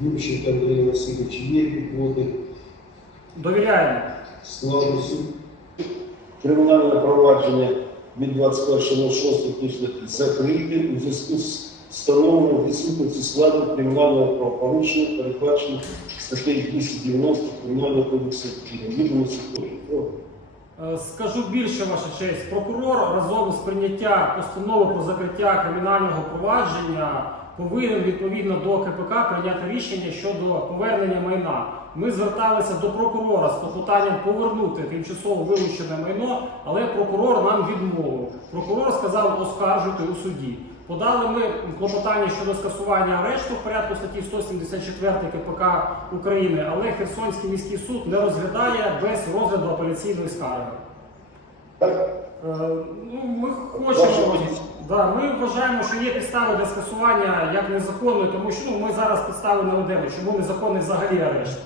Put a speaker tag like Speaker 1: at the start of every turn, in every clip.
Speaker 1: Ющенко, Ющенко Андрій Васильович, є підводи
Speaker 2: Довіряємо.
Speaker 1: складу суд. Кримінальне провадження від 21.06 закрите у зв'язку з встановленням відсутності складу кримінального правопорушення, передбаченого статтею 290 Кримінального кодексу України. Відомості теж.
Speaker 2: Е, Скажу більше, ваша честь. Прокурор разом з прийняття постанови про закриття кримінального провадження повинен відповідно до КПК прийняти рішення щодо повернення майна. Ми зверталися до прокурора з клопотанням повернути тимчасово вилучене майно, але прокурор нам відмовив. Прокурор сказав оскаржити у суді. Подали ми клопотання щодо скасування арешту в порядку статті 174 КПК України, але Херсонський міський суд не розглядає без розгляду апеляційної скарги. Е, ну, ми хочемо. Да, ми вважаємо, що є підстави для скасування як незаконної, тому що ну, ми зараз підстави наведемо, чому незаконний взагалі арешт.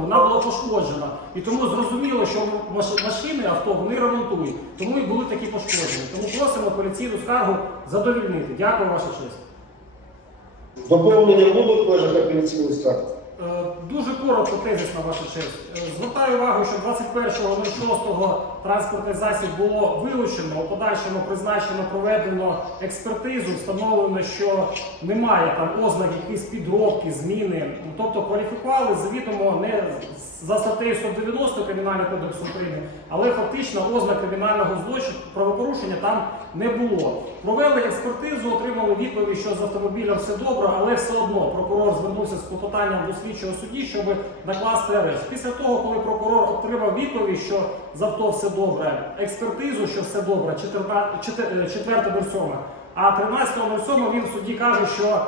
Speaker 2: Вона була пошкоджена. І тому зрозуміло, що машини, авто вони ремонтують. Тому і були такі пошкоджені. Тому просимо апеляційну скаргу задовільнити. Дякую, ваша честь.
Speaker 1: Доповнення будуть межах апеляційної скарги?
Speaker 2: Е, Дуже коротко тезисно, ваша честь. Е, Звертаю увагу, що 21.06 транспортний засіб було вилучено, у подальшому призначено проведено експертизу, встановлено, що немає там ознак якісь підробки, зміни. Тобто кваліфікували завідомо не за статтею 190 Кримінального кодексу України, але фактично ознак кримінального злочину правопорушення там не було. Провели експертизу, отримали відповідь, що з автомобілем все добре, але все одно прокурор звернувся з клопотанням до слідчого судді, щоб накласти арешт. Після того, коли прокурор отримав відповідь, що з авто все добре, експертизу, що все добре, 4.07, а 13.07 він в суді каже, що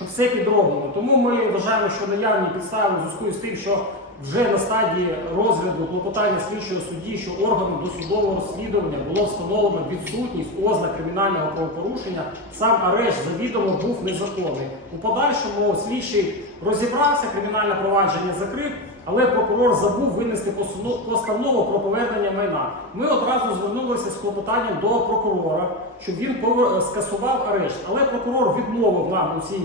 Speaker 2: все підроблено. Тому ми вважаємо, що наявні підстави зв'язку з тим, що вже на стадії розгляду клопотання слідчого судді, що органом досудового розслідування було встановлено відсутність ознак кримінального правопорушення, сам арешт завідомо був незаконний. У подальшому слідчий розібрався, кримінальне провадження закрив. Але прокурор забув винести постанов- постанову про повернення майна. Ми одразу звернулися з клопотанням до прокурора, щоб він скасував арешт. Але прокурор відмовив нам у цій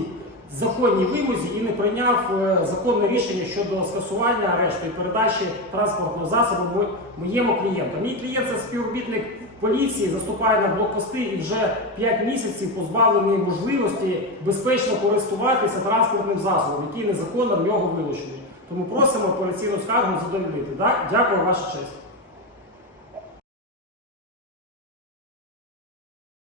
Speaker 2: законній вимозі і не прийняв е, законне рішення щодо скасування арешту і передачі транспортного засобу моєму клієнту. Мій клієнт це співробітник поліції, заступає на блокпости і вже 5 місяців позбавлений можливості безпечно користуватися транспортним засобом, який незаконно в нього вилучений. Тому просимо апеляційну скаргу задовольнити. Дякую, ваша честь.